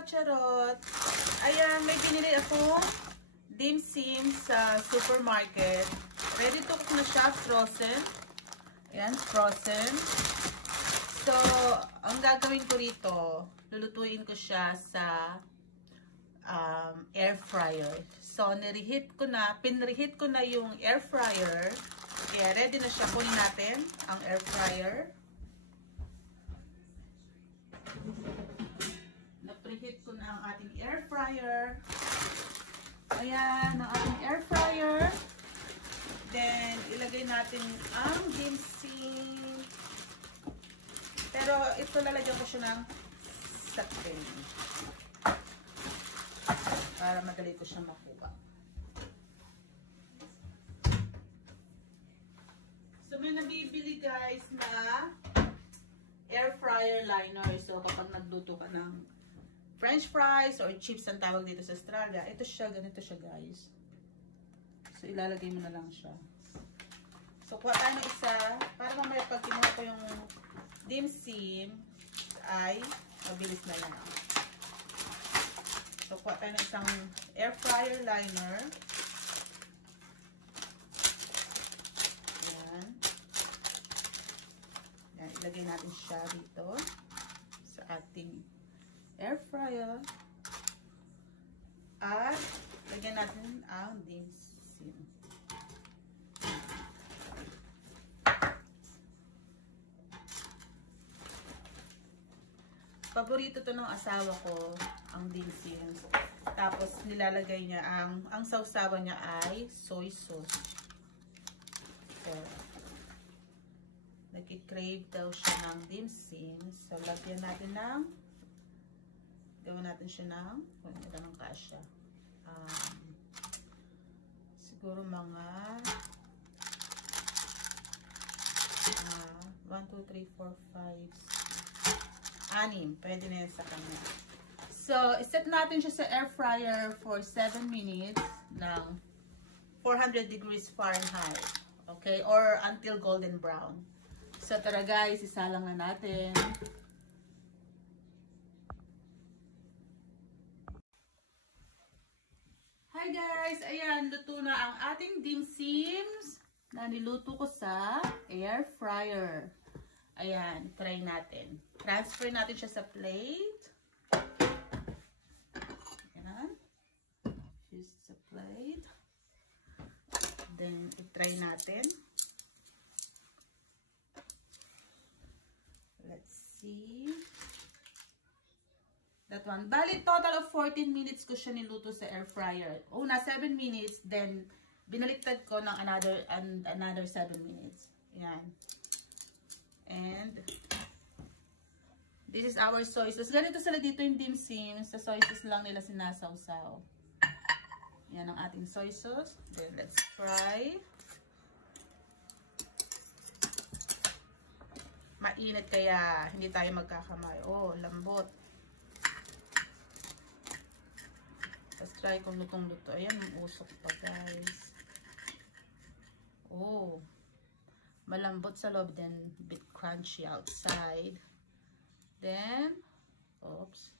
kacharot. Ayan, may binili akong dim sim sa supermarket. Ready to cook na siya, frozen. Ayan, frozen. So, ang gagawin ko rito, lulutuin ko siya sa air fryer. So, pinreheat ko na yung air fryer. Kaya ready na siya. Kunin natin ang air fryer. Na-preheat ko na ang ating air fryer. Ayan, ang ating air fryer. Then, ilagay natin ang dim sim. Pero, ito lalagyan ko siya ng satin. Para madali ko siya makuha. So, may nabibili guys na air fryer liner. So, kapag nagluto ka ng French fries or chips ang tawag dito sa Australia, ito siya, ganito siya guys. So, ilalagay mo na lang siya. So, kuha tayo ng isa. Para mamaya pag kinuha ko yung dim sim, ay mabilis na lang. So, kuha tayo ng isang air fryer liner. Ayan. Ayan, ilagay natin siya dito sa ating air fryer. At lagyan natin ang dim sim. Paborito to ng asawa ko, ang dim sim. Tapos nilalagay niya ang sausawan niya ay soy sauce. So, nagki-crave daw siya ng dim sim. So, lagyan natin ng gawin natin siya ng kung ano naman kasya. Siguro mga 1, 2, 3, 4, 5, 6, 6. Pwede na yun sa kanya. So, iset natin siya sa air fryer for 7 minutes ng 400 degrees Fahrenheit. Okay? Or until golden brown. So, tara guys, isalang na natin. Hi guys! Ayan, luto na ang ating dim sims na niluto ko sa air fryer. Ayan, try natin. Transfer natin siya sa plate. Ayan. Just sa plate. Then, i-try natin. Let's see. That one. Bali, total of 14 minutes ko siya niluto sa air fryer. Una, 7 minutes. Then, binaliktad ko ng another 7 minutes. Ayan. And, this is our soy sauce. Ganito sila dito yung dim sim. Sa soy sauce lang nila sinasawsaw. Yan ang ating soy sauce. Then, let's try. Mainit kaya hindi tayo magkakamay. Oh, lambot. Let's try kung lutong-luto. Ayan, usok pa guys. Oh. Malambot sa loob, then bit crunchy outside. Then, oops.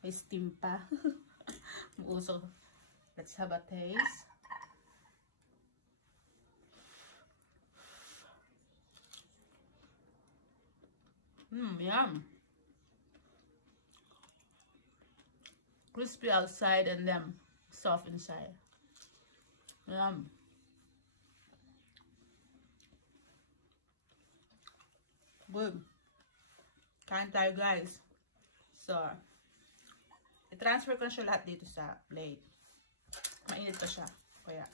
May steam pa. Usok. Let's have a taste. Yum. Crispy outside and then soft inside. Yum. Good. Kain tayo guys. So, i-transfer ko na siya lahat dito sa plate. Mainit pa siya. Kaya,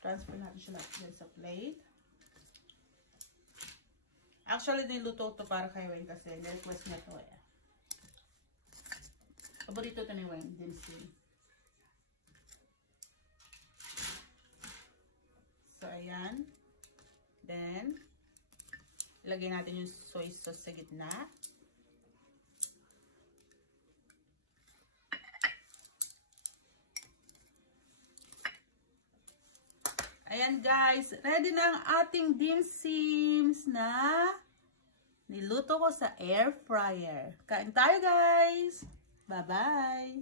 transfer natin siya lahat dito sa plate. Actually, niluto to para kay Wayne kasi request niya to eh. Paborito to ni Wayne, dim sim. So, ayan. Then, ilagay natin yung soy sauce sa gitna. Ayan guys, ready na ang ating dim sims na Niluto ko sa air fryer. Kain tayo guys! Bye-bye!